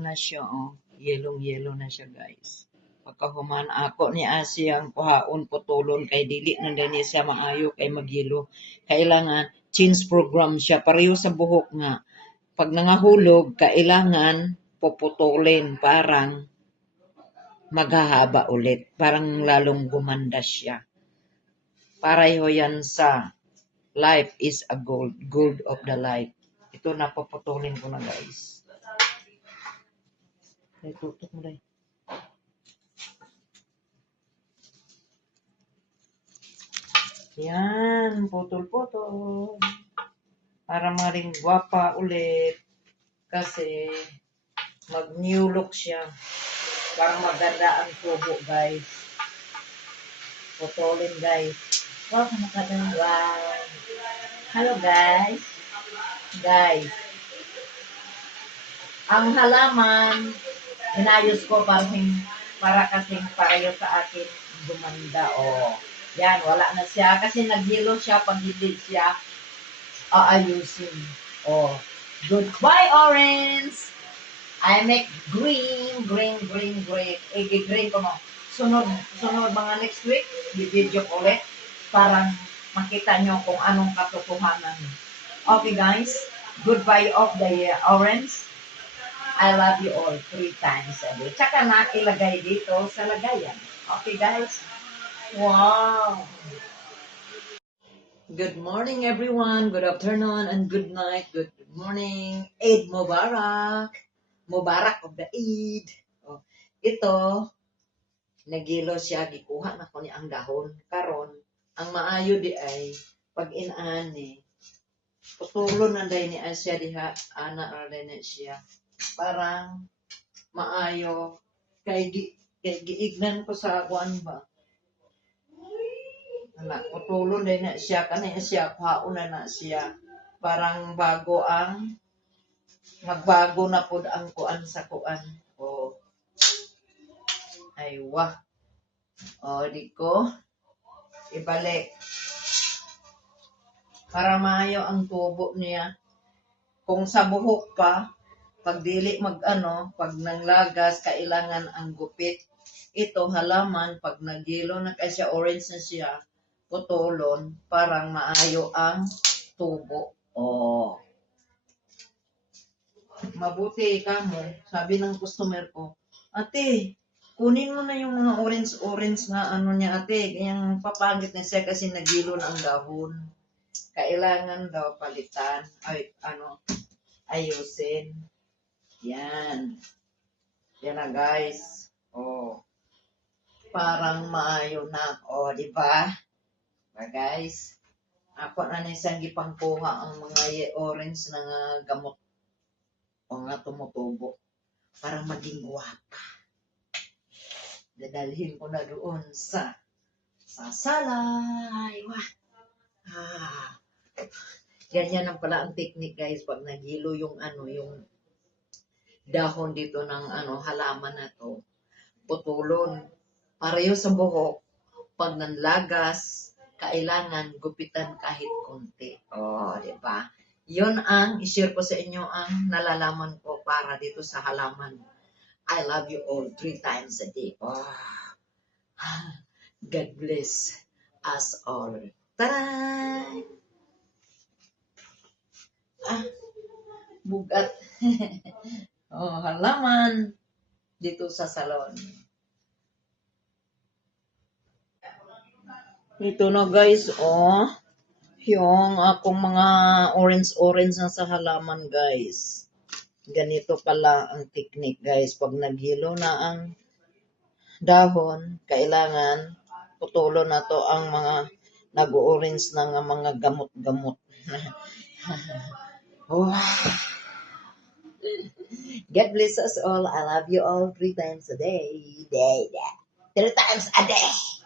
na siya, oh. Yellow na siya, guys. Pagkahuman ako ni Asiyang kuhaon putulon kay dili na dani siya maayo kay magyelo. Kailangan change program siya pareho sa buhok nga. Pag nangahulog, kailangan puputulin parang maghahaba ulit. Parang lalong gumanda siya. Pareho yan sa life is a gold. Gold of the life. Ito napuputulin ko na, guys. Ay, tutok mo dahil. Yan, putol-putol. Para maring gwapa ulit. Kasi mag-new look siya. Para maganda ang tubo, guys. Putulin, guys. Wow, kanakadang wow. Hello, guys. Guys. Ang halaman, inayos ko para kasing pareho sa akin gumanda. Oh. Yan, wala na siya. Kasi nag-yellow siya pag hindi siya aayusin. Oh. Goodbye, orange! I make green. I-green ko mo. Sunod mga next week, i-video ko ulit para makita nyo kung anong katotohanan. Okay, guys. Goodbye of the orange. I love you all 3 times a day. Tsaka na ilagay dito sa lagayan. Okay, guys? Wow! Good morning, everyone. Good afternoon and good night. Good morning. Eid Mubarak. Mubarak of the Eid. Oh, ito, nagilo siya. Gikuha na ko ni ang dahon. Karon, ang maayo di ay, pag inaani, putulon na day ni siya diha. Ana na day siya. Parang maayo. Kay giignan ko sa kuan ba. Anak, putulon din na siya, kanina siya, kuhaon na siya. Parang bago magbago na po ang kuan sa kuan. O, aywa. O, di ko, ibalik. Para maayo ang tubo niya. Kung sa buhok pa, pag dili pag nanglagas, kailangan ang gupit. Ito, halaman, pag nagilo na kasi orange na siya, putulon, parang maayo ang tubo. Oh. Mabuti ka mo. Sabi ng customer ko, ate, kunin mo na yung mga orange na niya, ate. Kayang papangit na siya kasi nagilo na ang dahon. Kailangan daw palitan. Ayusin. Yan. Yan na, guys. Oh. Parang maayo na. Oh, di ba? Guys, ako na isang gipangkuha ang mga orange na gamot o nga tumutubo para maging guwapa. Dadalhin ko na doon sa salay. Ganyan ang pala ang technique, guys, pag nagilo yung yung dahon dito ng halaman na to. Putulon. Pareho sa buhok, pag nanlagas, kailangan gupitan kahit konti. Oh, di ba? Yun ang i-share ko sa inyo ang nalalaman ko para dito sa halaman. I love you all 3 times a day. Oh. God bless us all. Tara! Bugat. Oh, halaman dito sa salon. Ito na, guys, oh. Yung akong mga orange na sa halaman, guys. Ganito pala ang technique, guys. Pag naghilo na ang dahon, kailangan putulon na to ang mga nag-orange na nga mga gamot-gamot. Wow. God bless us all. I love you all 3 times a day. 3 times a day.